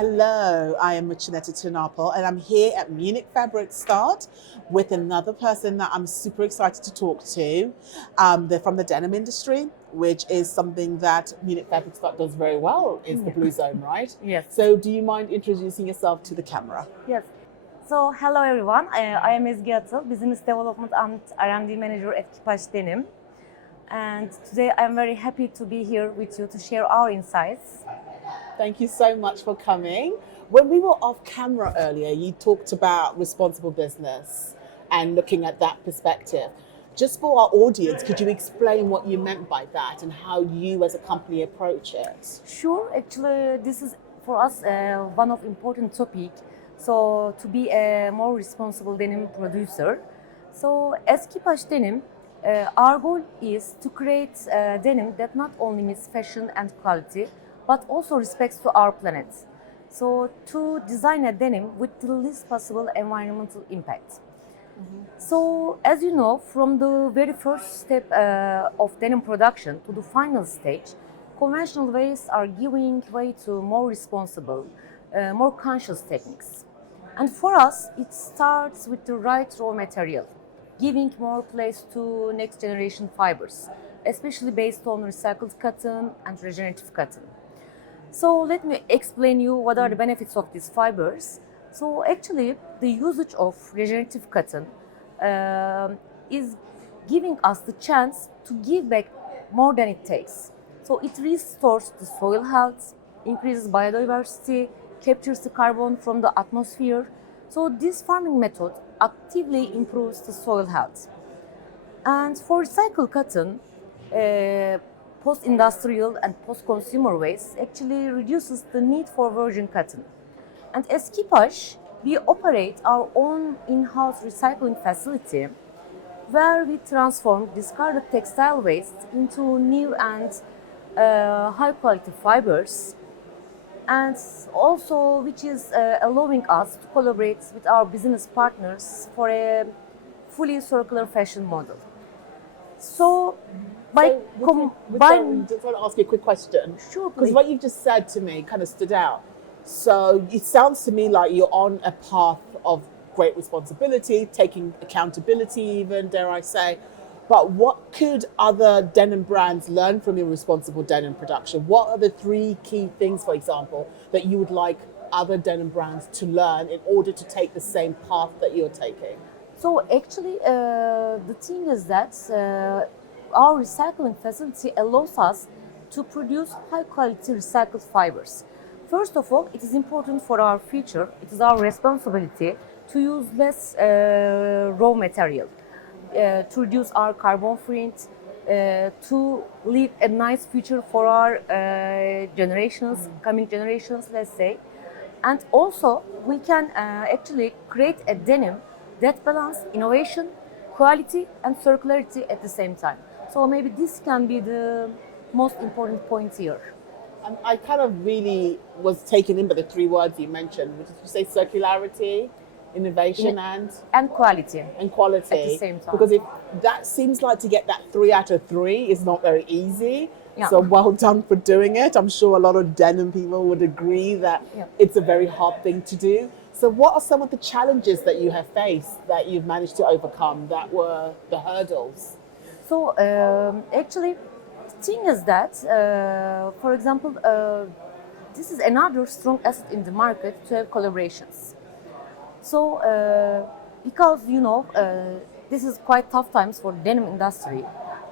Hello, I am Muchaneta to Napel, and I'm here at Munich Fabric Start with another person that I'm super excited to talk to. They're from the denim industry, which is something that Munich Fabric Start does very well, is the blue zone, right? Yes. So do you mind introducing yourself to the camera? Yes. So, hello everyone. I am Ezgi Atil, Business Development and R&D Manager at Kipas Denim. And today I'm very happy to be here with you to share our insights. Thank you so much for coming. When we were off camera earlier, you talked about responsible business and looking at that perspective. Just for our audience, could you explain what you meant by that and how you as a company approach it? Sure, actually this is for us one of important topic. So to be a more responsible denim producer. So as Kipas Denim, our goal is to create denim that not only meets fashion and quality, but also respects to our planet. So to design a denim with the least possible environmental impact. So as you know, from the very first step of denim production to the final stage, conventional ways are giving way to more responsible, more conscious techniques. And for us, it starts with the right raw material, giving more place to next generation fibers, especially based on recycled cotton and regenerative cotton. So let me explain you what are the benefits of these fibers. So actually, the usage of regenerative cotton is giving us the chance to give back more than it takes. So it restores the soil health, increases biodiversity, captures the carbon from the atmosphere. So this farming method actively improves the soil health. And for recycled cotton, post-industrial and post-consumer waste actually reduces the need for virgin cotton. And as Kipas, we operate our own in-house recycling facility where we transform discarded textile waste into new and high-quality fibers, and also which is allowing us to collaborate with our business partners for a fully circular fashion model. So by Just want to ask you a quick question. Sure, Because please. what you've just said to me kind of stood out. So it sounds to me like you're on a path of great responsibility, taking accountability even, dare I say. But what could other denim brands learn from your responsible denim production? What are the three key things, for example, that you would like other denim brands to learn in order to take the same path that you're taking? So actually, the thing is that our recycling facility allows us to produce high-quality recycled fibers. First of all, it is important for our future. It is our responsibility to use less raw material, to reduce our carbon footprint, to leave a nice future for our generations, coming generations, let's say. And also, we can actually create a denim that balances innovation, quality, and circularity at the same time. So maybe this can be the most important point here. I kind of really was taken in by the three words you mentioned, which is you say circularity, innovation, And quality. and quality At the same time. Because if that seems like to get that 3 out of 3 is not very easy. Yeah. So well done for doing it. I'm sure a lot of denim people would agree that it's a very hard thing to do. So what are some of the challenges that you have faced that you've managed to overcome that were the hurdles? So actually, the thing is that, for example, this is another strong asset in the market to have collaborations. So because you know this is quite tough times for the denim industry,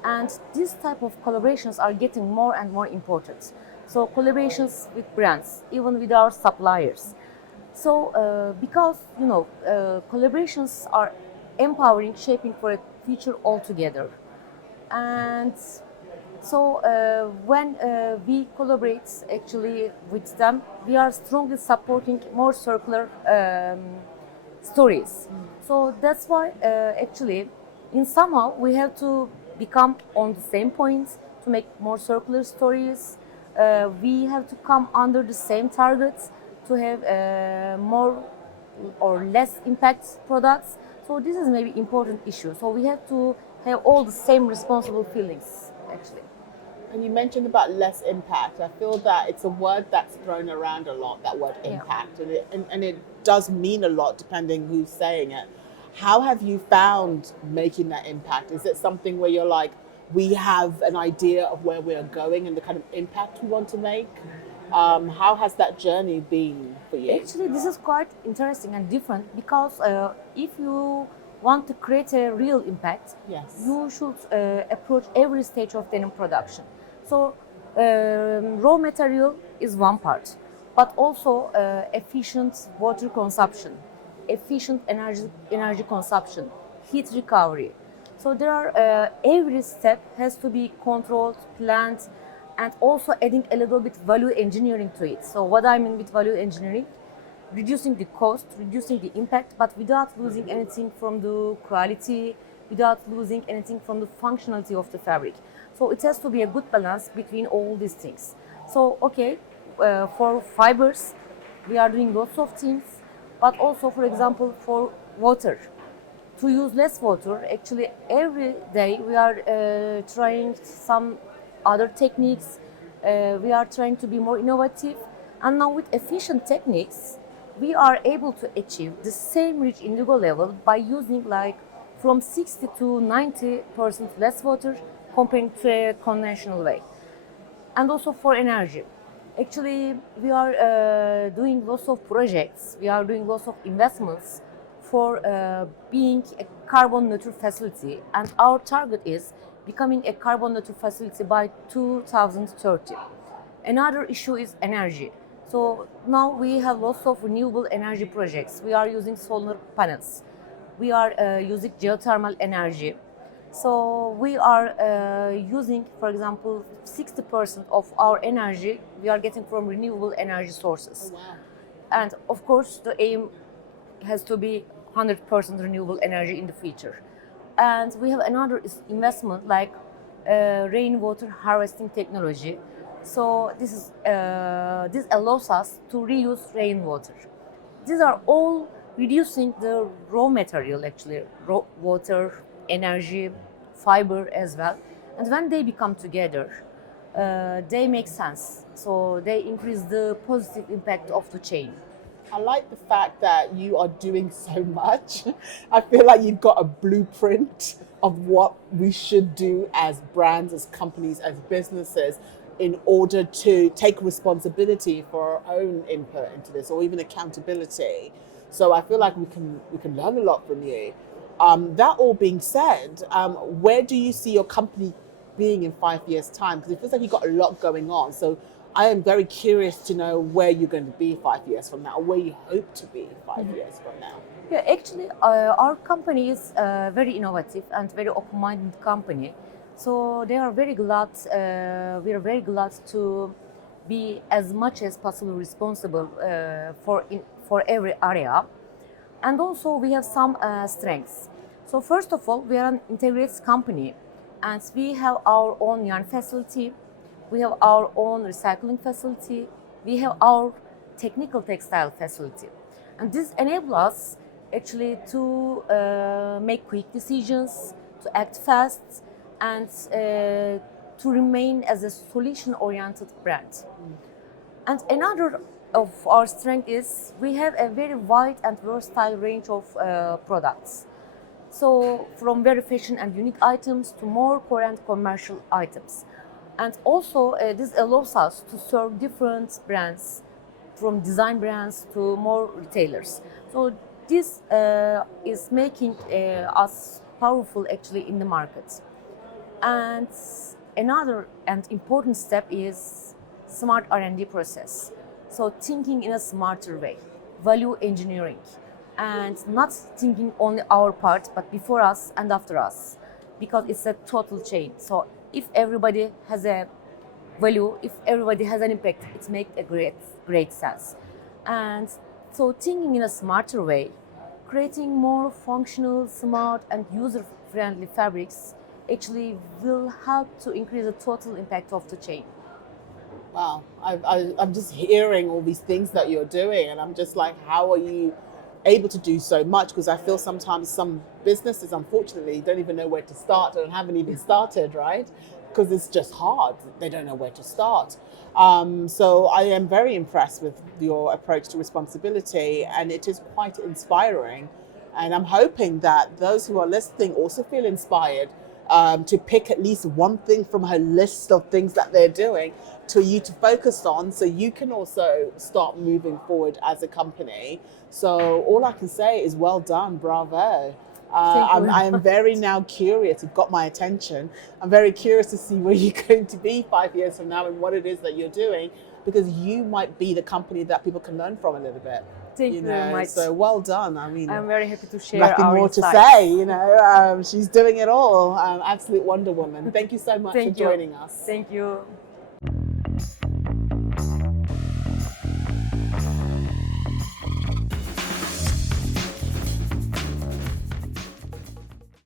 and this type of collaborations are getting more and more important. So collaborations with brands, even with our suppliers. So because you know collaborations are empowering, shaping for a future altogether. And so when we collaborate actually with them, we are strongly supporting more circular stories. So that's why actually in somehow we have to become on the same point to make more circular stories. We have to come under the same targets to have more or less impact products. So this is maybe important issue. So we have to have all the same responsible feelings actually. And you mentioned about less impact. I feel that it's a word that's thrown around a lot, that word Yeah. impact, and it does mean a lot depending who's saying it. How have you found making that impact? Is it something where you're like, we have an idea of where we're going and the kind of impact we want to make? How has that journey been for you? Actually, this is quite interesting and different because if you want to create a real impact, Yes. you should approach every stage of denim production. So, raw material is one part, but also efficient water consumption, efficient energy consumption, heat recovery. So there are every step has to be controlled, planned, and also adding a little bit value engineering to it. So what I mean with value engineering, reducing the cost, reducing the impact, but without losing anything from the quality, without losing anything from the functionality of the fabric. So it has to be a good balance between all these things. So okay, for fibers, we are doing lots of things, but also, for example, for water, to use less water. Actually, every day we are trying some other techniques. We are trying to be more innovative, and now with efficient techniques, we are able to achieve the same rich indigo level by using like from 60 to 90% less water compared to a conventional way. And also for energy. Actually, we are doing lots of projects, we are doing lots of investments for being a carbon neutral facility, and our target is becoming a carbon neutral facility by 2030. Another issue is energy. So now we have lots of renewable energy projects. We are using solar panels. We are using geothermal energy. So we are using, for example, 60% of our energy we are getting from renewable energy sources. Oh, wow. And of course, the aim has to be 100% renewable energy in the future. And we have another investment like rainwater harvesting technology. So this allows us to reuse rainwater. These are all reducing the raw material, actually, raw water, energy, fiber as well. And when they become together, they make sense. So they increase the positive impact of the chain. I like the fact that you are doing so much. I feel like you've got a blueprint of what we should do as brands, as companies, as businesses in order to take responsibility for our own input into this, or even accountability. So I feel like we can learn a lot from you. That all being said, where do you see your company being in 5 years' time? Because it feels like you've got a lot going on. So I am very curious to know where you're going to be 5 years from now, or where you hope to be 5 years from now. Yeah, actually, our company is very innovative and very open-minded company. So they are very glad. We are very glad to be as much as possible responsible for every area, and also we have some strengths. So first of all, we are an integrated company, and we have our own yarn facility, we have our own recycling facility, we have our technical textile facility, and this enables us actually to make quick decisions, to act fast, and to remain as a solution-oriented brand. And another of our strength is we have a very wide and versatile range of products. So from very fashion and unique items to more core and commercial items. And also this allows us to serve different brands, from design brands to more retailers. So this is making us powerful actually in the market. And another and important step is smart R&D process. So thinking in a smarter way, value engineering, and not thinking only our part, but before us and after us, because it's a total chain. So if everybody has a value, if everybody has an impact, it makes a great sense. And so thinking in a smarter way, creating more functional, smart, and user-friendly fabrics actually will help to increase the total impact of the chain. Wow, I'm just hearing all these things that you're doing, and I'm just like, how are you able to do so much, because I feel sometimes some businesses, unfortunately, don't even know where to start and haven't even started, right? Because it's just hard. They don't know where to start. So I am very impressed with your approach to responsibility, and it is quite inspiring. And I'm hoping that those who are listening also feel inspired to pick at least one thing from her list of things that they're doing to you to focus on, so you can also start moving forward as a company. So all I can say is well done, bravo. I am very now curious. You've got my attention. I'm very curious to see where you're going to be 5 years from now and what it is that you're doing, because you might be the company that people can learn from a little bit. Thank you very much. So well done. I mean, I'm very happy to share nothing our more insights. to say. She's doing it all. Absolute Wonder Woman. Thank you so much for joining us. Thank you.